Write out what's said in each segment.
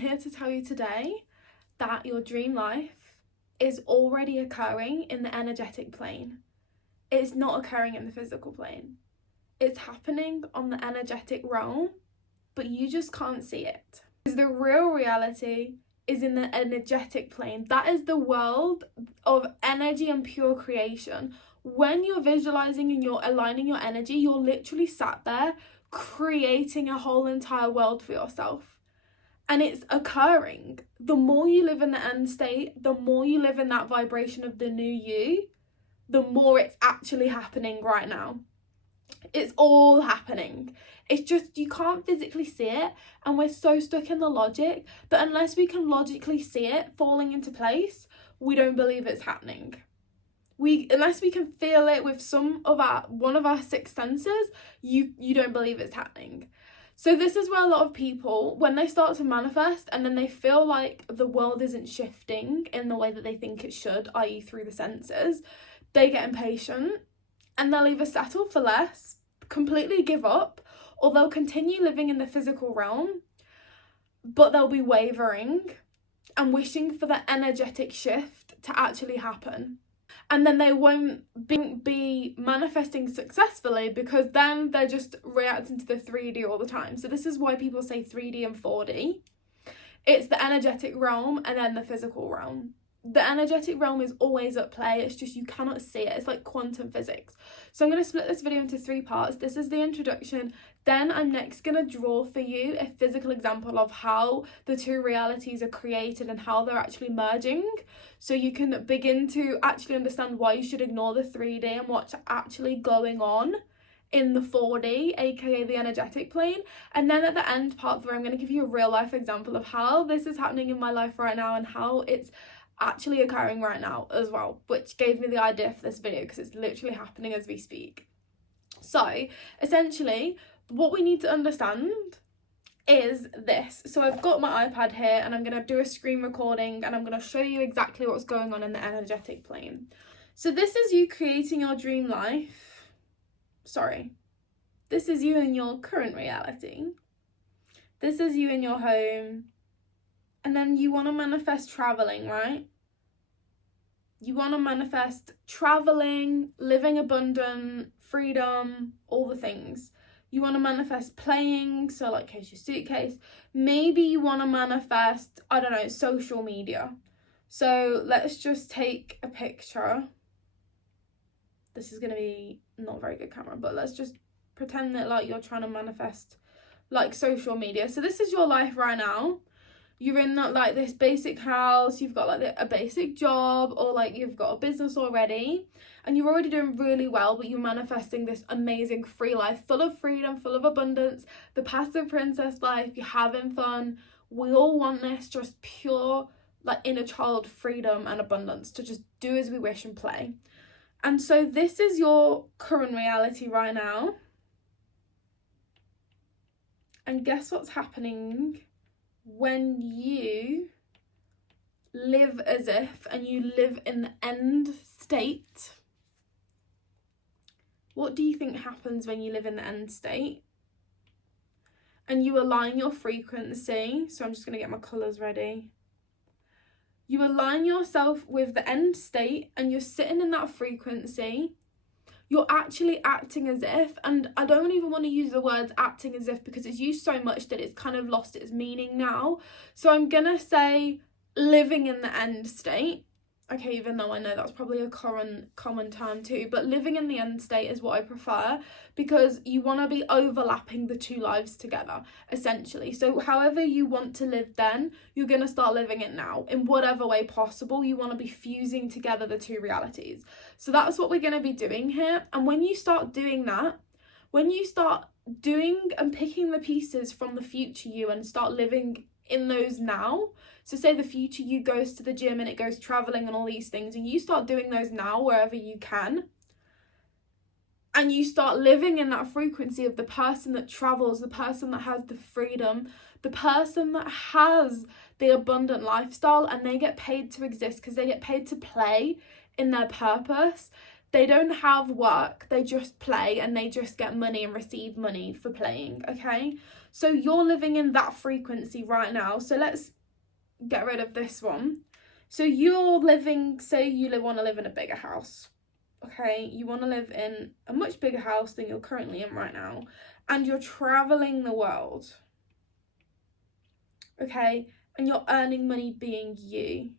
here to tell you today that your dream life is already occurring in the energetic plane. It's not occurring in the physical plane. It's happening on the energetic realm, but you just can't see it. Because the real reality is in the energetic plane. That is the world of energy and pure creation. When you're visualizing and you're aligning your energy, you're literally sat there creating a whole entire world for yourself. And it's occurring. The more you live in the end state, the more you live in that vibration of the new you, the more it's actually happening right now. It's all happening. It's just you can't physically see it, and we're so stuck in the logic that unless we can logically see it falling into place, we don't believe it's happening. Unless we can feel it with one of our six senses, you don't believe it's happening. So this is where a lot of people, when they start to manifest and then they feel like the world isn't shifting in the way that they think it should, i.e. through the senses, they get impatient and they'll either settle for less, completely give up, or they'll continue living in the physical realm, but they'll be wavering and wishing for the energetic shift to actually happen. And then they won't be manifesting successfully because then they're just reacting to the 3D all the time. So this is why people say 3D and 4D. It's the energetic realm and then the physical realm. The energetic realm is always at play. It's just you cannot see it. It's like quantum physics. So I'm going to split this video into 3 parts. This is the introduction. Then I'm next going to draw for you a physical example of how the two realities are created and how they're actually merging. So you can begin to actually understand why you should ignore the 3D and what's actually going on in the 4D, aka the energetic plane. And then at the end, part 3, I'm going to give you a real life example of how this is happening in my life right now and how it's actually occurring right now as well, which gave me the idea for this video because it's literally happening as we speak. So essentially what we need to understand is this. So I've got my iPad here and I'm going to do a screen recording and I'm going to show you exactly what's going on in the energetic plane. So this is you creating your dream life. This is you in your current reality. This is you in your home. And then you want to manifest traveling, right? You want to manifest traveling, living abundant, freedom, all the things. You want to manifest playing, so like here's your suitcase. Maybe you want to manifest, I don't know, social media. So let's just take a picture. This is going to be not a very good camera, but let's just pretend that like you're trying to manifest like social media. So this is your life right now. You're in that like this basic house, you've got like a basic job, or like you've got a business already and you're already doing really well, but you're manifesting this amazing free life full of freedom, full of abundance, the passive princess life. You're having fun. We all want this just pure like inner child freedom and abundance to just do as we wish and play. And so this is your current reality right now. And guess what's happening when you live as if and you live in the end state? What do you think happens when you live in the end state? And you align your frequency. So I'm just going to get my colours ready. You align yourself with the end state and you're sitting in that frequency. You're actually acting as if, and I don't even want to use the words acting as if because it's used so much that it's kind of lost its meaning now. So I'm going to say living in the end state. Okay, even though I know that's probably a common term too, but living in the end state is what I prefer because you want to be overlapping the two lives together, essentially. So however you want to live then, you're going to start living it now. In whatever way possible, you want to be fusing together the two realities. So that's what we're going to be doing here. And when you start doing that, when you start doing and picking the pieces from the future you and start living in those now, so say the future you goes to the gym and it goes traveling and all these things, and you start doing those now wherever you can, and you start living in that frequency of the person that travels, the person that has the freedom, the person that has the abundant lifestyle, and they get paid to exist because they get paid to play in their purpose. They don't have work, they just play and they just get money and receive money for playing, okay? So you're living in that frequency right now. So let's get rid of this one. So you're living, say you want to live in a bigger house. Okay, you want to live in a much bigger house than you're currently in right now, and you're traveling the world. Okay, and you're earning money being you.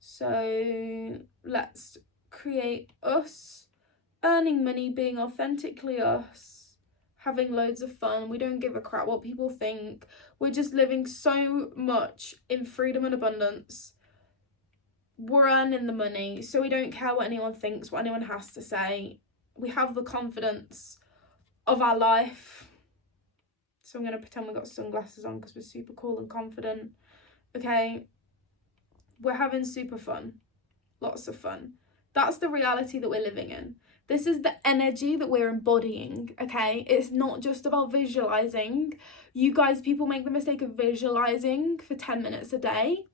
So let's create us earning money being authentically us, having loads of fun. We don't give a crap what people think. We're just living so much in freedom and abundance. We're earning the money, so we don't care what anyone thinks, what anyone has to say. We have the confidence of our life. So I'm going to pretend we've got sunglasses on because we're super cool and confident. Okay, we're having super fun. Lots of fun. That's the reality that we're living in. This is the energy that we're embodying, okay? It's not just about visualizing. You guys, people make the mistake of visualizing for 10 minutes a day.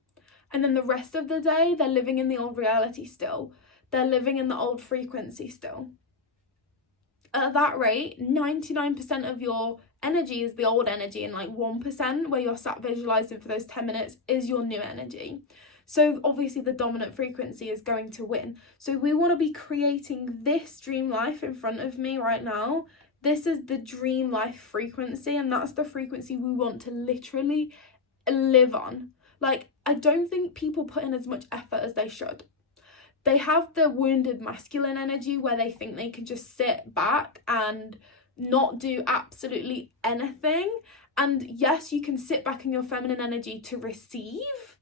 And then the rest of the day, they're living in the old reality still. They're living in the old frequency still. At that rate, 99% of your energy is the old energy, and like 1% where you're sat visualizing for those 10 minutes is your new energy. So obviously the dominant frequency is going to win. So we want to be creating this dream life in front of me right now. This is the dream life frequency, and that's the frequency we want to literally live on. Like, I don't think people put in as much effort as they should. They have the wounded masculine energy where they think they can just sit back and not do absolutely anything. And yes, you can sit back in your feminine energy to receive.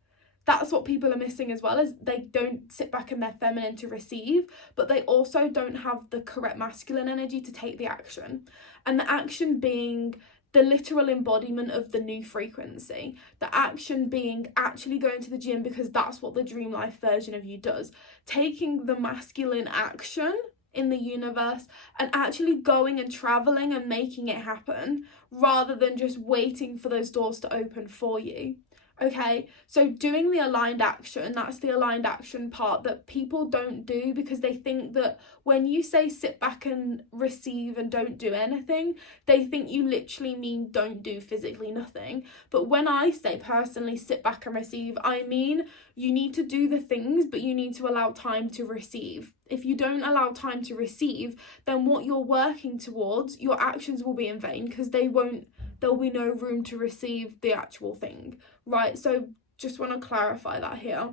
That's what people are missing as well, is they don't sit back in their feminine to receive, but they also don't have the correct masculine energy to take the action. And the action being the literal embodiment of the new frequency. The action being actually going to the gym, because that's what the dream life version of you does. Taking the masculine action in the universe and actually going and traveling and making it happen, rather than just waiting for those doors to open for you. Okay, so doing the aligned action, that's the aligned action part that people don't do, because they think that when you say sit back and receive and don't do anything, they think you literally mean don't do physically nothing. But when I say personally sit back and receive, I mean you need to do the things, but you need to allow time to receive. If you don't allow time to receive, then what you're working towards, your actions will be in vain, because there'll be no room to receive the actual thing, right? So just want to clarify that here.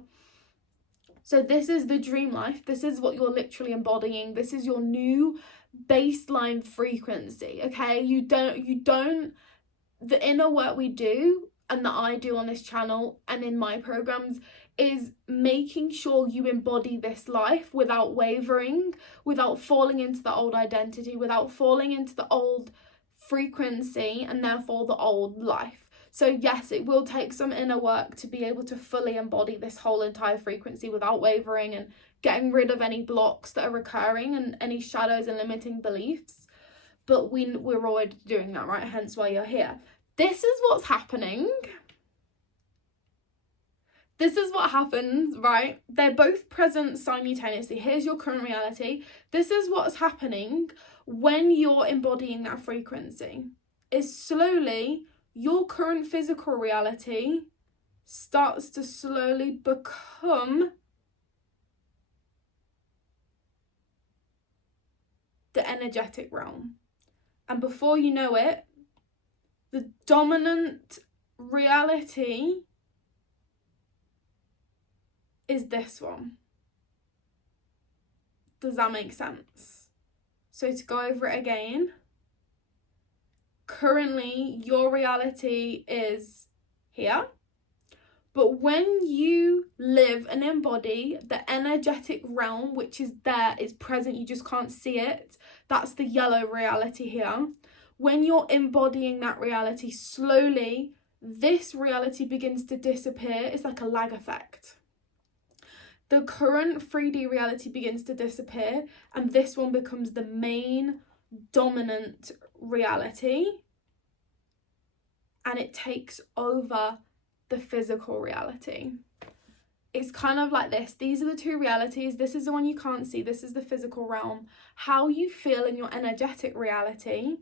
So this is the dream life. This is what you're literally embodying. This is your new baseline frequency, okay? The inner work we do and that I do on this channel and in my programs is making sure you embody this life without wavering, without falling into the old identity, without falling into the old frequency and therefore the old life. So yes, it will take some inner work to be able to fully embody this whole entire frequency without wavering and getting rid of any blocks that are recurring and any shadows and limiting beliefs. But we're already doing that, right? Hence why you're here. This is what's happening. This is what happens, right? They're both present simultaneously. Here's your current reality. This is what's happening when you're embodying that frequency. Is slowly your current physical reality starts to slowly become the energetic realm. And before you know it, the dominant reality is this one. Does that make sense? So to go over it again, currently your reality is here, but when you live and embody the energetic realm, which is there, is present, you just can't see it, that's the yellow reality here. When you're embodying that reality, slowly this reality begins to disappear. It's like a lag effect. The current 3D reality begins to disappear, and this one becomes the main dominant reality, and it takes over the physical reality. It's kind of like this. These are the two realities. This is the one you can't see. This is the physical realm. How you feel in your energetic reality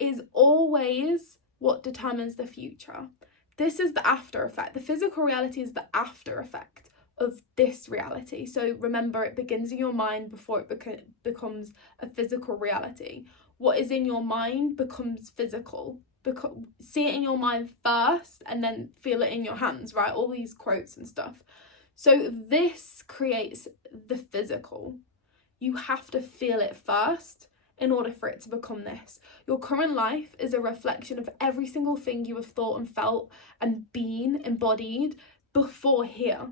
is always what determines the future. This is the after effect. The physical reality is the after effect of this reality. So remember, it begins in your mind before it becomes a physical reality. What is in your mind becomes physical. See it in your mind first and then feel it in your hands, right? All these quotes and stuff. So this creates the physical. You have to feel it first in order for it to become this. Your current life is a reflection of every single thing you have thought and felt and been embodied before here.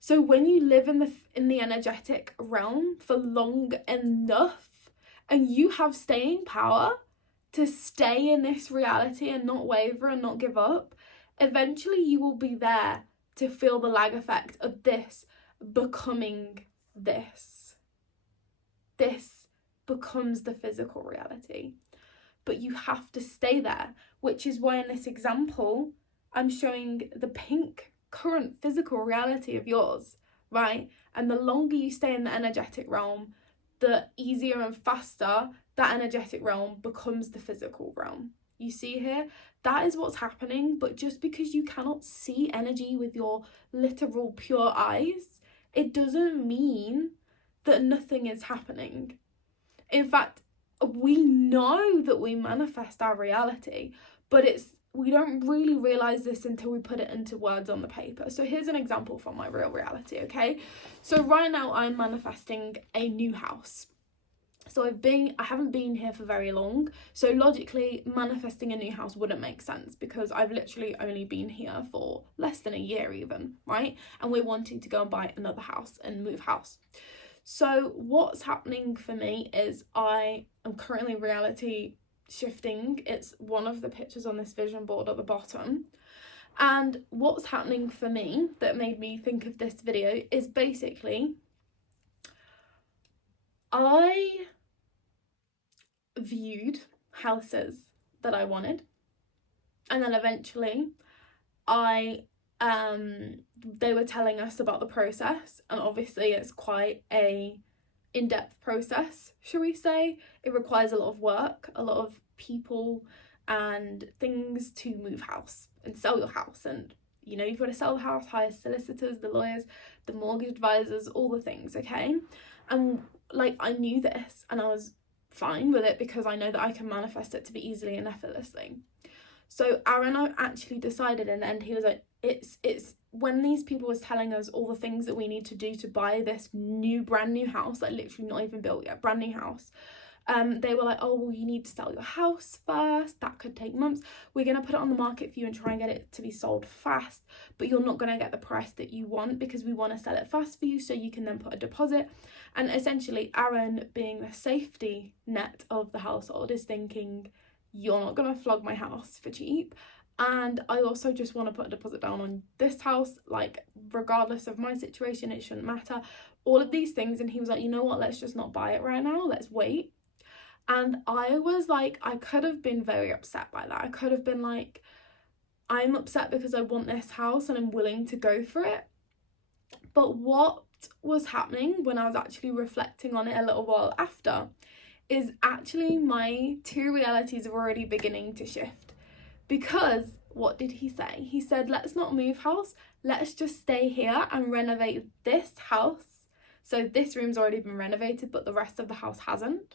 So when you live in the energetic realm for long enough and you have staying power to stay in this reality and not waver and not give up, eventually you will be there to feel the lag effect of this becoming this. This becomes the physical reality. But you have to stay there, which is why in this example, I'm showing the pink current physical reality of yours, right? And the longer you stay in the energetic realm, the easier and faster that energetic realm becomes the physical realm. You see here, that is what's happening. But just because you cannot see energy with your literal pure eyes, it doesn't mean that nothing is happening. In fact, we know that we manifest our reality, but we don't really realize this until we put it into words on the paper. So here's an example from my real reality, okay? So right now I'm manifesting a new house. So I haven't been here for very long. So logically, manifesting a new house wouldn't make sense because I've literally only been here for less than a year even, right? And we're wanting to go and buy another house and move house. So what's happening for me is I am currently reality shifting. It's one of the pictures on this vision board at the bottom. And what's happening for me that made me think of this video is basically I viewed houses that I wanted, and then eventually they were telling us about the process, and obviously it's quite a in-depth process, shall we say. It requires a lot of work, a lot of people and things to move house and sell your house, and you know, you've got to sell the house, hire solicitors, the lawyers, the mortgage advisors, all the things, okay? And like, I knew this and I was fine with it because I know that I can manifest it to be easily and effortlessly. So Aaron actually decided in the end, he was like, it's when these people was telling us all the things that we need to do to buy this brand new house, like literally not even built yet, brand new house. They were like, oh, well, you need to sell your house first. That could take months. We're going to put it on the market for you and try and get it to be sold fast, but you're not going to get the price that you want because we want to sell it fast for you so you can then put a deposit. And essentially, Aaron, being the safety net of the household, is thinking, you're not going to flog my house for cheap. And I also just want to put a deposit down on this house, like regardless of my situation, it shouldn't matter. All of these things. And he was like, you know what, let's just not buy it right now. Let's wait. And I was like, I could have been very upset by that. I could have been like, I'm upset because I want this house and I'm willing to go for it. But what was happening when I was actually reflecting on it a little while after is actually my two realities are already beginning to shift. Because what did he say? He said, let's not move house. Let's just stay here and renovate this house. So this room's already been renovated, but the rest of the house hasn't.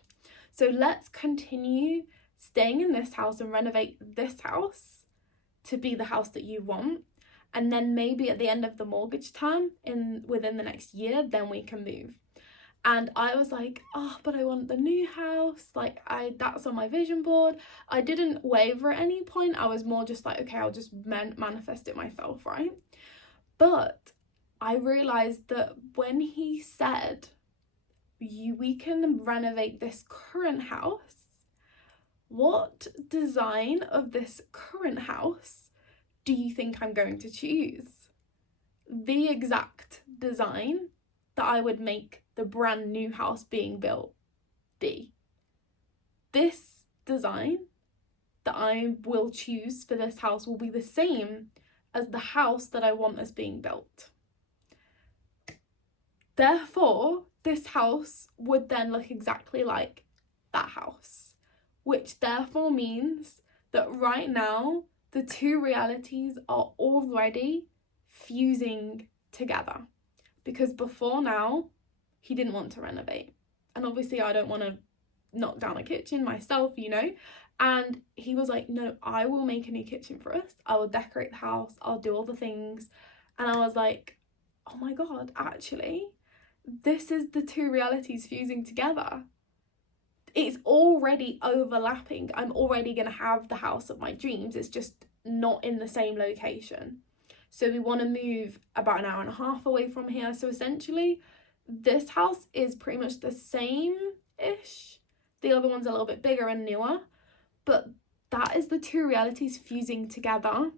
So let's continue staying in this house and renovate this house to be the house that you want. And then maybe at the end of the mortgage term, within the next year, then we can move. And I was like, oh, but I want the new house. Like, that's on my vision board. I didn't waver at any point. I was more just like, okay, I'll just manifest it myself, right? But I realized that when he said, we can renovate this current house, what design of this current house do you think I'm going to choose? The exact design that I would make the brand new house being built be. This design that I will choose for this house will be the same as the house that I want as being built. Therefore, this house would then look exactly like that house, which therefore means that right now the two realities are already fusing together. Because before now, he didn't want to renovate. And obviously I don't want to knock down a kitchen myself, you know. And he was like, no, I will make a new kitchen for us. I will decorate the house. I'll do all the things. And I was like, oh my God, actually, this is the two realities fusing together. It's already overlapping. I'm already going to have the house of my dreams. It's just not in the same location. So we want to move about an hour and a half away from here. So essentially, this house is pretty much the same-ish. The other one's a little bit bigger and newer. But that is the two realities fusing together.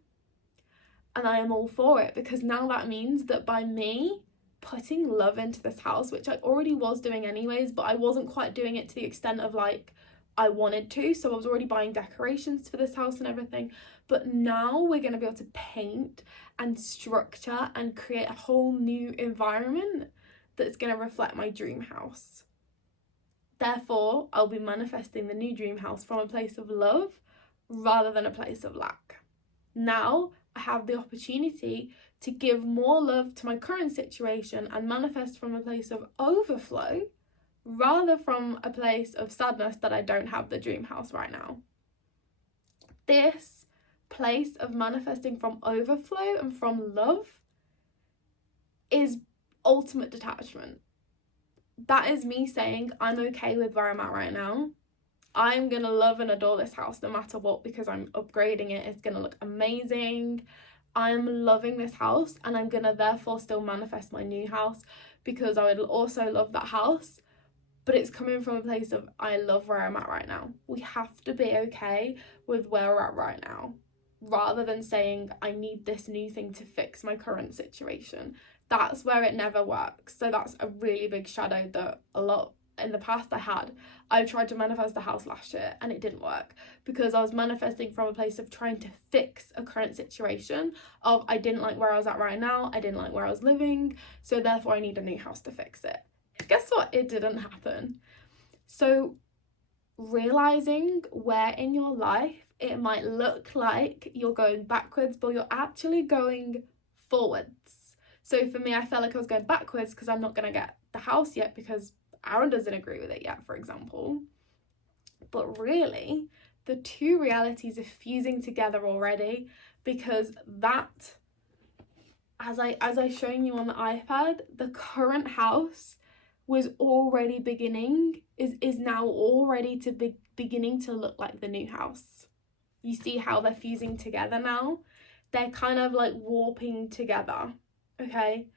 And I am all for it, because now that means that by me putting love into this house, which I already was doing anyways, but I wasn't quite doing it to the extent of like I wanted to. So I was already buying decorations for this house and everything. But now we're going to be able to paint and structure and create a whole new environment that's going to reflect my dream house. Therefore, I'll be manifesting the new dream house from a place of love rather than a place of lack. Now, I have the opportunity to give more love to my current situation and manifest from a place of overflow rather from a place of sadness that I don't have the dream house right now. This place of manifesting from overflow and from love is ultimate detachment. That is me saying I'm okay with where I'm at right now. I'm going to love and adore this house no matter what, because I'm upgrading it. It's going to look amazing. I'm loving this house, and I'm going to therefore still manifest my new house because I would also love that house. But it's coming from a place of I love where I'm at right now. We have to be okay with where we're at right now, rather than saying I need this new thing to fix my current situation. That's where it never works. So that's a really big shadow that a lot in the past I tried to manifest a house last year and it didn't work, because I was manifesting from a place of trying to fix a current situation of I didn't like where I was at right now, I didn't like where I was living, so therefore I need a new house to fix it. Guess what? It didn't happen. So realizing where in your life it might look like you're going backwards, but you're actually going forwards. So for me, I felt like I was going backwards because I'm not going to get the house yet because Aaron doesn't agree with it yet, for example. But really, the two realities are fusing together already, because that, as I shown you on the iPad, the current house was already is now already beginning to look like the new house. You see how they're fusing together now? They're kind of like warping together, okay?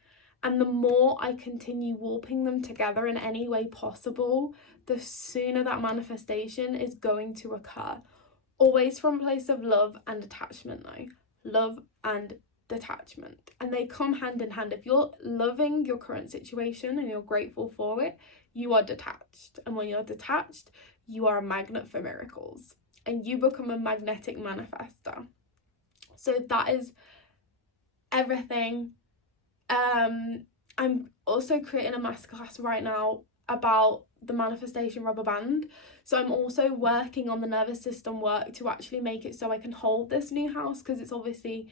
And the more I continue warping them together in any way possible, the sooner that manifestation is going to occur. Always from a place of love and attachment though. Love and detachment. And they come hand in hand. If you're loving your current situation and you're grateful for it, you are detached. And when you're detached, you are a magnet for miracles. And you become a magnetic manifestor. So that is everything. I'm also creating a masterclass right now about the manifestation rubber band. So I'm also working on the nervous system work to actually make it so I can hold this new house, because it's obviously,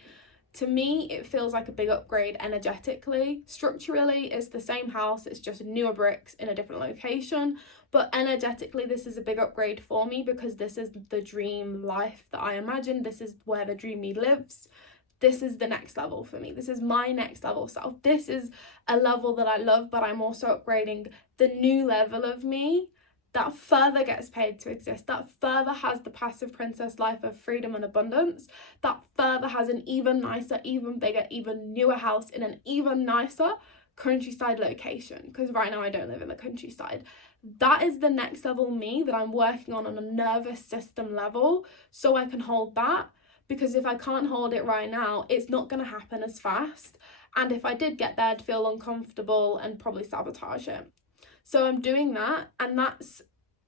to me, it feels like a big upgrade energetically. Structurally, it's the same house, it's just newer bricks in a different location. But energetically, this is a big upgrade for me, because this is the dream life that I imagine. This is where the dream me lives. This is the next level for me. This is my next level self. This is a level that I love, but I'm also upgrading the new level of me that further gets paid to exist, that further has the passive princess life of freedom and abundance, that further has an even nicer, even bigger, even newer house in an even nicer countryside location, because right now I don't live in the countryside. That is the next level me that I'm working on a nervous system level, so I can hold that. Because if I can't hold it right now, it's not going to happen as fast. And if I did get there, I'd feel uncomfortable and probably sabotage it. So I'm doing that. And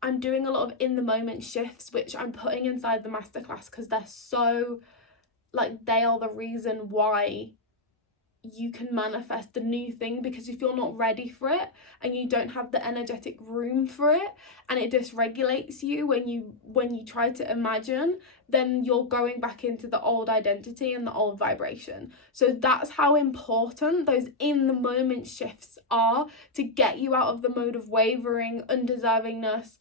I'm doing a lot of in the moment shifts, which I'm putting inside the masterclass, because they're so, like, they are the reason why you can manifest the new thing, because if you're not ready for it and you don't have the energetic room for it, and it dysregulates you when you try to imagine, then you're going back into the old identity and the old vibration. So that's how important those in the moment shifts are to get you out of the mode of wavering, undeservingness,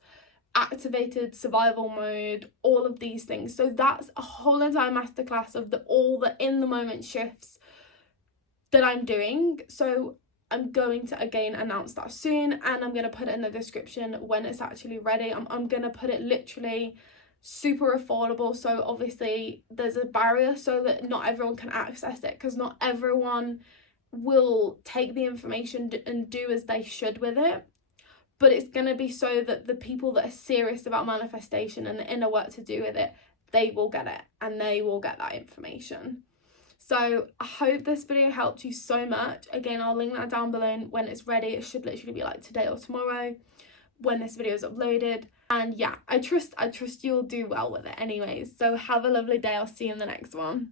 activated survival mode, all of these things. So that's a whole entire masterclass of all the in the moment shifts that I'm doing. So I'm going to again announce that soon, and I'm going to put it in the description when it's actually ready. I'm going to put it literally super affordable, so obviously there's a barrier so that not everyone can access it, because not everyone will take the information and do as they should with it. But it's going to be so that the people that are serious about manifestation and the inner work to do with it, they will get it and they will get that information. So I hope this video helped you so much. Again, I'll link that down below when it's ready. It should literally be like today or tomorrow when this video is uploaded. And yeah, I trust you'll do well with it anyways. So have a lovely day. I'll see you in the next one.